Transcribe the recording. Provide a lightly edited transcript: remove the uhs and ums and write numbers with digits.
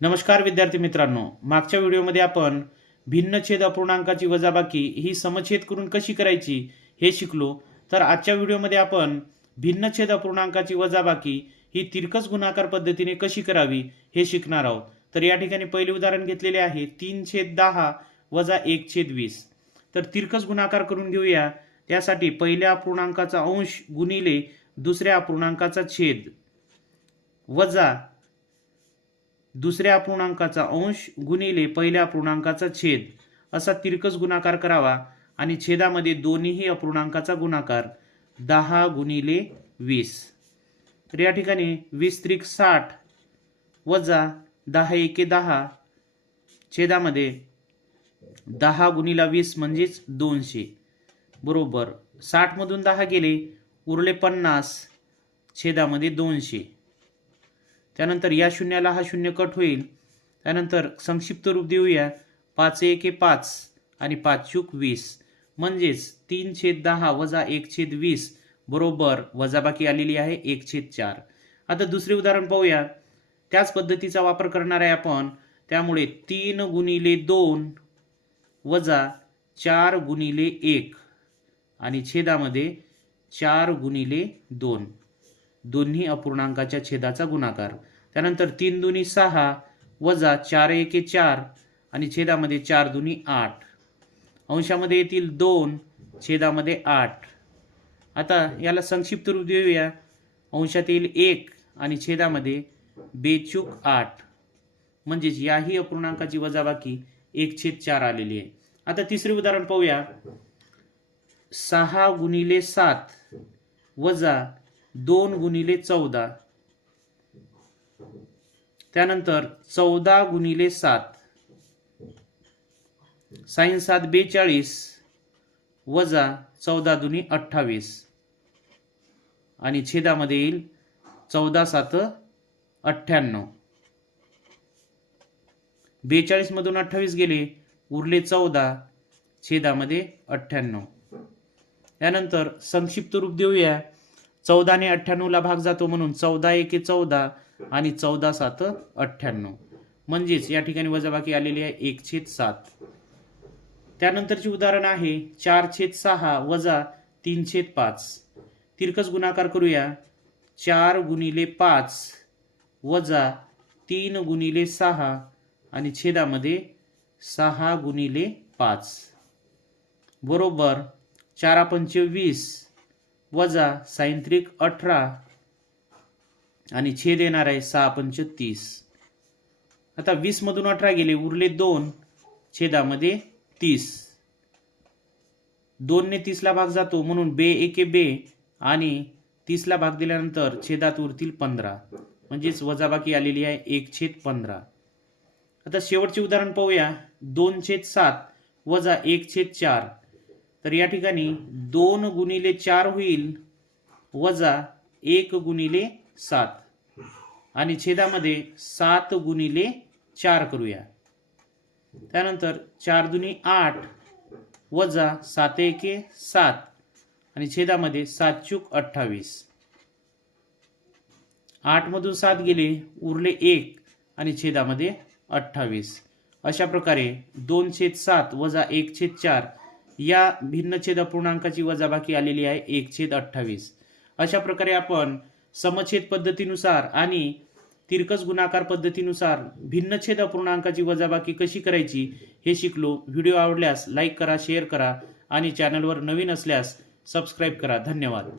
नमस्कार विद्यार्थी मित्रांनो, मागच्या व्हिडिओमध्ये आपण भिन्नछेद अपूर्णांकाची वजाबाकी ही समछेद करून कशी करायची हे शिकलो। तर आजच्या व्हिडिओमध्ये आपण भिन्नछेद अपूर्णांकाची वजाबाकी ही तिरकस गुणाकार पद्धतीने कशी करावी हे शिकणार आहोत। तर या ठिकाणी पहिले उदाहरण घेतलेले आहे 3/10 वजा 1/20। तर तिरकस गुणाकार करून घेऊया। त्यासाठी पहिल्या अपूर्णांकाचा अंश गुणिले दुसऱ्या अपूर्णांकाचा छेद वजा दुसऱ्या अपूर्णांकाचा अंश गुणिले पहिल्या अपूर्णांकाचा छेद असा तिरकस गुणाकार करावा आणि छेदामध्ये दोन्ही अपूर्णांकाचा गुणाकार 10 गुणिले 20। तर या ठिकाणी 20 त्रिक 60 वजा 10 एके 10 छेदामध्ये 10 गुणिले 20 म्हणजेच 200 बरोबर 60 मधून 10 गेले उरले 50 छेदामध्ये 200। त्यानंतर या शून्याला हा शून्य कट होईल। त्यानंतर संक्षिप्त रूप देऊया 5 एके 5 आणि 5 चूक 20 म्हणजेच 3/10 वजा 1/20 बरोबर वजाबाकी आलेली आहे 1/4। आता दुसरे उदाहरण पाहूया। त्याच पद्धतीचा वापर करणार आहे आपण। त्यामुळे 3 गुणिले 2 वजा 4 गुणिले 1 आणि छेदामध्ये 4 गुणिले 2 दोन्ही अपूर्णांकाच्या छेदाचा गुणाकार। त्यानंतर 3 दुनी 6 वजा 4 एके 4 आणि छेदामध्ये 4 दुनी 8 अंशामध्ये येतील 2 छेदामध्ये 8। आता याला संक्षिप्त रूप देऊया। अंशात येईल 1 आणि छेदामध्ये 2/8 म्हणजेच याही अपूर्णांकाची वजाबाकी 1/4 आलेली आहे। आता तिसरे उदाहरण पाहूया। 6 गुणिले 7 वजा 2 गुणिले 14 त्यानंतर 14 गुणिले 7 साइन 7 42 वजा 14 दुनी 28 आणि छेदामध्ये येईल 14 7 98। 42 मधून 28 गेले उरले 14 छेदामध्ये 98। त्यानंतर संक्षिप्त रूप देऊया। 14 ने 98 ला भाग जातो म्हणून 14 एके 14 आणि 14 7 98 म्हणजेच या ठिकाणी वजाबाकी आलेली आहे 1/7। त्यानंतरचे उदाहरण आहे 4/6 वजा 3/5। तिरकस गुणाकार करूया। 4 गुणिले 5 वजा 3 गुणिले 6 आणि छेदामध्ये 6 गुणिले 5 बरोबर 4 पंचे 20 वजा साइन 18 आणि छेद येणार आहे 6 पंचे 30। आता 20 मधून 18 गेले उरले 2 छेदामध्ये 30। 2 ने 30 ला भाग जातो म्हणून 2 एके 2 आणि 30 ला भाग दिल्यानंतर छेदात उरतील 15 म्हणजेच वजाबाकी आलेली आहे 1/15। आता शेवटचे उदाहरण पाहूया। 2/7 वजा 1/4 तर या ठिकाणी 2 गुणिले 4 होईल वजा 1 गुणिले 7 आणि छेदामध्ये 7 गुणिले 4 करूया। त्यानंतर 4 दुनी 8 वजा 7 एके 7 आणि छेदामध्ये 7 चूक 28। 8 मधून 7 गेले उरले 1 आणि छेदामध्ये 28। अशा प्रकारे 2/7 वजा 1/4 या भिन्नछेद अपूर्णांकाची वजाबाकी आलेली आहे 1/28। अशा प्रकारे आपण समछेद पद्धतीनुसार आणि तिरकस गुणाकार पद्धतीनुसार भिन्नछेद अपूर्णांकाची वजाबाकी कशी करायची हे शिकलो। व्हिडिओ आवडल्यास लाईक करा, शेअर करा आणि चॅनलवर नवीन असल्यास सबस्क्राईब करा। धन्यवाद।